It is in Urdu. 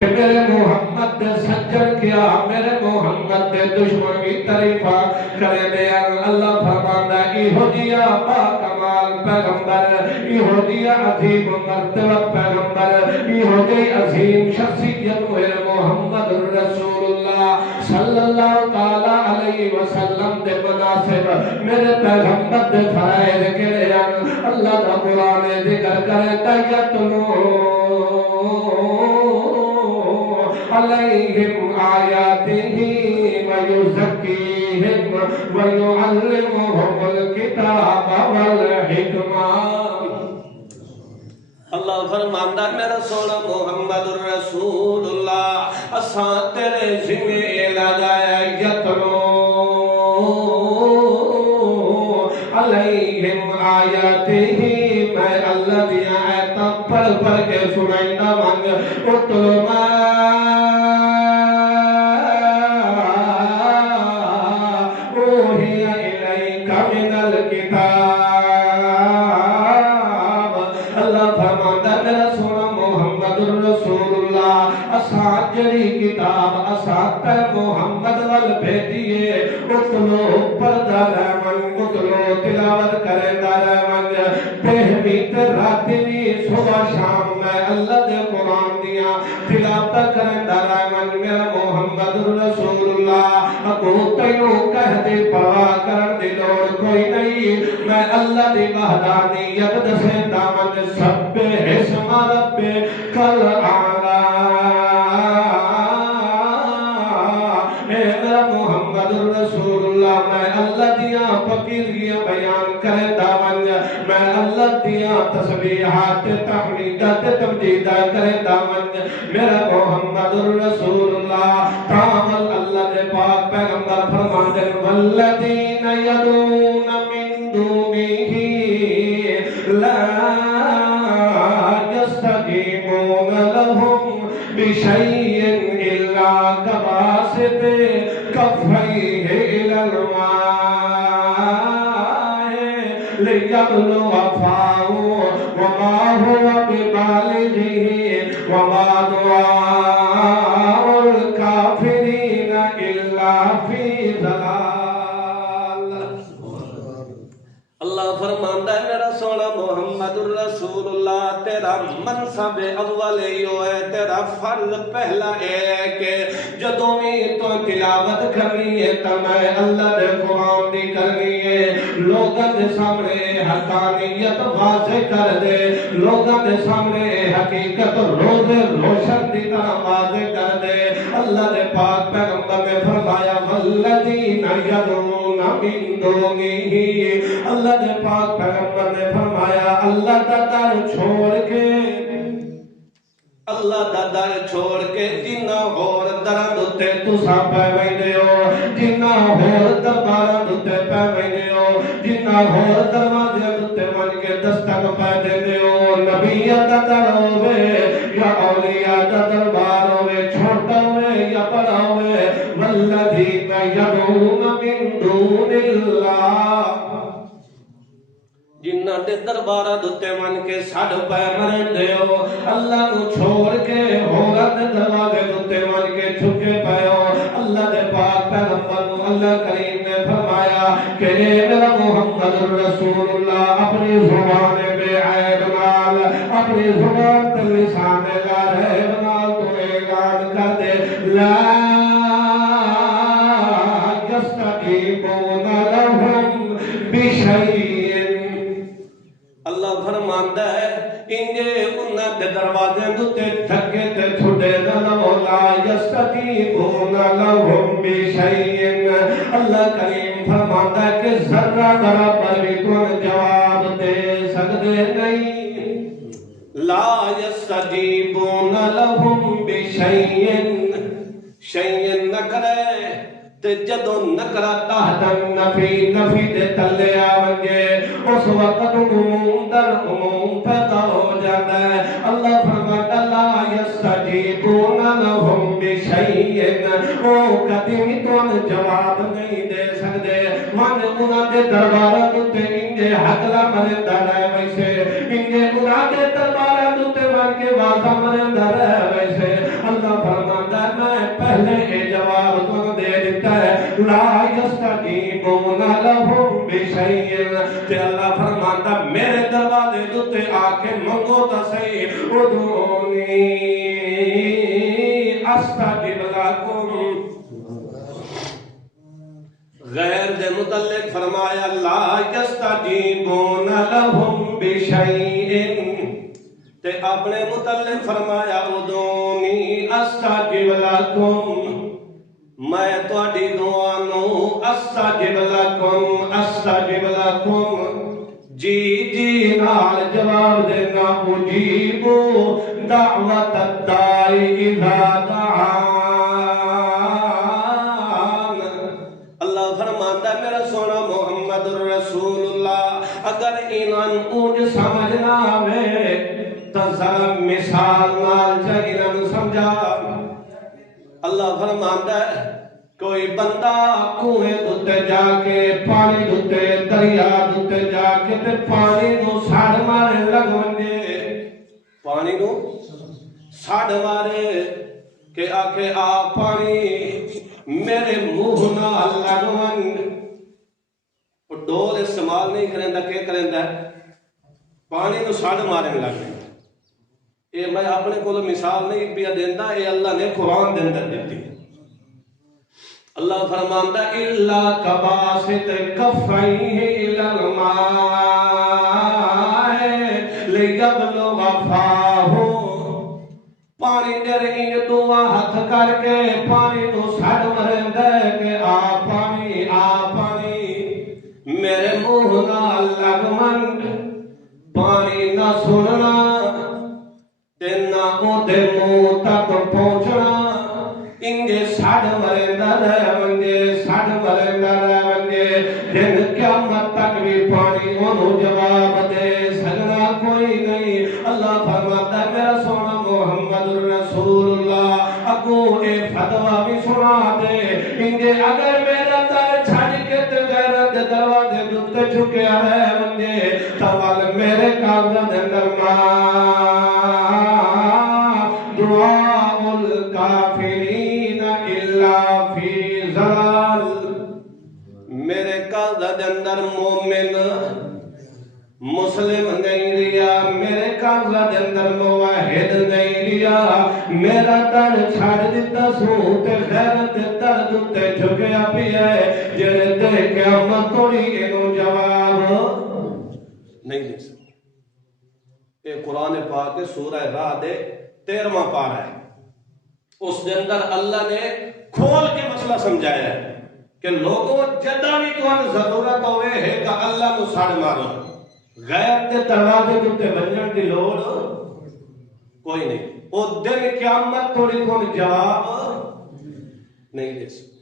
میرے محمد دے سجن کیا میرے محمد دے دشمن کی تعریفہ کرے دے اللہ فرماندا ایہو جیا با کمال پیغمبر ایہو جیا عظیم مرتبہ پیغمبر ایہو جی عظیم شخصیت میرے محمد رسول اللہ صلی اللہ تعالی علیہ وسلم دے مناسب میرے پیغمبر دے فرائض کرے اللہ دا قرآن ذکر کرے تیتلو علیہم آیاتہ ویزکیہم ویعلمہم الکتاب والحکمہ۔ اللہ فرماندا میرا سونا محمد رسول اللہ اساں تیرے ذمے لگایا یتلو علیہم آیاتہ میں اللہ دیا آیتاں پڑھ پڑھ کے سنائندہ مانگ اتلو جڑی کتاب اسات محمد وال بھیجیے اتلو پردہ رحمن اتلو تلاوت کرندہ رحمن بہمیت راتنی صبح شام میں اللہ دے قرآن دیا تلاوت کرندہ رحمن میرا محمد رسول اللہ اکو تینوں کہہ دے پرواہ کرن دی لوڑ کوئی نہیں میں اللہ دی وحدانیت دسے دامن سب اسم رب کل آلہ رسول اللہ میں اللہ دیا فقیریاں بیان کرے دامن میں اللہ دیا تسبیحات تحمیدات تمجیدات کرے دامن میرا محمد رسول اللہ تامل اللہ دے پاک پیغمبر فرمان دے والذین یدون من دونہ لا یستجیبون لهم بشیء الا کباسط کفیہ الالماء لیبلو فاہ وما هو ببالغہ وما دعاء الکافرین الا فی ضلال۔ اللہ فرماندا ہے میرا سونا محمد رسول اللہ تیرا منصب اول یو ہے تیرا فرض پہلا ہے کہ جدوں بھی تو تلاوت کرنی ہے تو میں اللہ دے قرآن دی کرنی ہے لوگاں دے سامنے حقانیت واضح کر دے لوگاں دے سامنے حقیقت روز روشن دی طرح واضح کر دے اللہ دے پاک پیغمبر نے فرمایا والذین یدعون من دونہ اللہ دے پاک پیغمبر نے فرمایا اللہ دا در چھوڑ کے اللہ دا در چھوڑ کے جنہ ہور درد اتے تسا پہ ویندے ہو جنہ ہور دربارہ اتے پہ ویندے ہو جنہ ہور دروازے اتے من کے دستک پہ دیندے ہو نبی دا در ہوئے یا اولیاء دا دربار ہوئے چھوٹا ہوئے یا بڑا ہوئے والذین یدعون من دون اللہ جنہ دے دربارہ دتے من کے ساڑھ پہ مرن دے ہو اللہ نو چھوڑ کے ہوگا دے دروازے دتے من کے چھکے پہ ہو اللہ دے پاک پیغمبر نو اللہ کریم نے فرمایا کہ میرا محمد رسول اللہ اپنی زبان بے عیب نال اپنی زبان تے لسان لا رہب نال تو اعلان کر دے لا یستجیبون لهم بشیء اللہ فرماندا ہے انجے انہاں دے دروازے دے تھکے تے تھوڑے نہ لا یستجیبون لهم بشیء اللہ کریم فرماندا ہے کہ ذرہ برابر بھی کوئی جواب دے سکدے نہیں لا یستجیبون لهم بشیء شیء نہ کرے تے جدوں نکرا تحت نفی دے تلے آونگے اس وقت عموم در عموم پیدا ہو جاتا ہے اللہ فرماتا لا یستجیبون لهم بشیء وہ کدی تو جواب نہیں دے سکتے من انہاں دے دربارہ تے انجے حق لا مردا رہے ویسے انجے انہاں دے دربارہ تے کر کے واضح مرندہ رہ ویسے اللہ فرماتا ہے میں پہلے یہ جواب تو دے دیتا ہے لا یستجیبون لہم بشیء تے اللہ فرماتا میرے دروازے دوتے آ کے منگو تا صحیح ادعونی استجب لکم غیر دے متعلق فرمایا لا یستجیبون لہم بشیء تے اپنے متعلق فرمایا ادعونی استجب لکم میں تواڈی دعا نو استجب لکم جی جی نال جواب دینا اجیبو دعوت الدائی اذا دعان اللہ فرماتا ہے میرا سونا محمد رسول اللہ اگر انہاں اونج سمجھنا آوے تو ذرا مثال نال چاہیے سمجھا اللہ فرماتا ہے کوئی بندہ کنویں دتے جا کے پانی دتے دریا دتے جا کے تے پانی نو ساڑ مارے لگ ونجے پانی نو ساڑ مارے کہ آکے آ پانی میرے منہ نال لگ ون ڈول استعمال نہیں کریندا کہ کریندا پانی نو ساڑ مارے لگ یہ میں اپنے کو مثال نہیں پیا دیندا یہ اللہ نے قرآن دے اندر دیتی اللہ فرماندا الا کباسط کفیہ الی الماء لیبلغ فاہ پانی در ان دعا ہاتھ کر کے پانی نو سڑ مرندا کہ آ پانی میرے منہ نال لگ من پانی نہ سننا تینا او دے منہ تک پہنچنا انجے ساڑ مرندہ رہ ونجے دن قیامت تک بھی پانی انہوں جواب دے سکنا کوئی نہیں اللہ فرماتا ہے میرا سونا محمد رسول اللہ اگو اے فتوہ بھی سنا دے انجے اگر میرا در چھڑ کے تے غیرت دروازے دتے چکے رہ ونجے توال میرے کاغذ اندر دعاء الکافرین الا فی ضلال میرے قلب اندر مومن مسلم نہیں ریا میرے قلب اندر موحد نہیں ریا میرا در چھڑ دیتا سو تے غیرت درد تے جھکیا بھی ہے جڑے دے قیامت توڑی انہوں جواب نہیں دے سکتے یہ قرآن پاک سورہ راہ دے 13واں پارہ ہے اس کے اندر اللہ نے کھول کے مسئلہ سمجھایا ہے کہ لوگوں جدہ بھی تو ضرورت ہوئے ہے کہ اللہ کو ساڑ مارو غیر دے دروازے دوتے بنجن دی لوڑ کوئی نہیں وہ دن قیامت تھوڑی کون جواب نہیں دے سکتے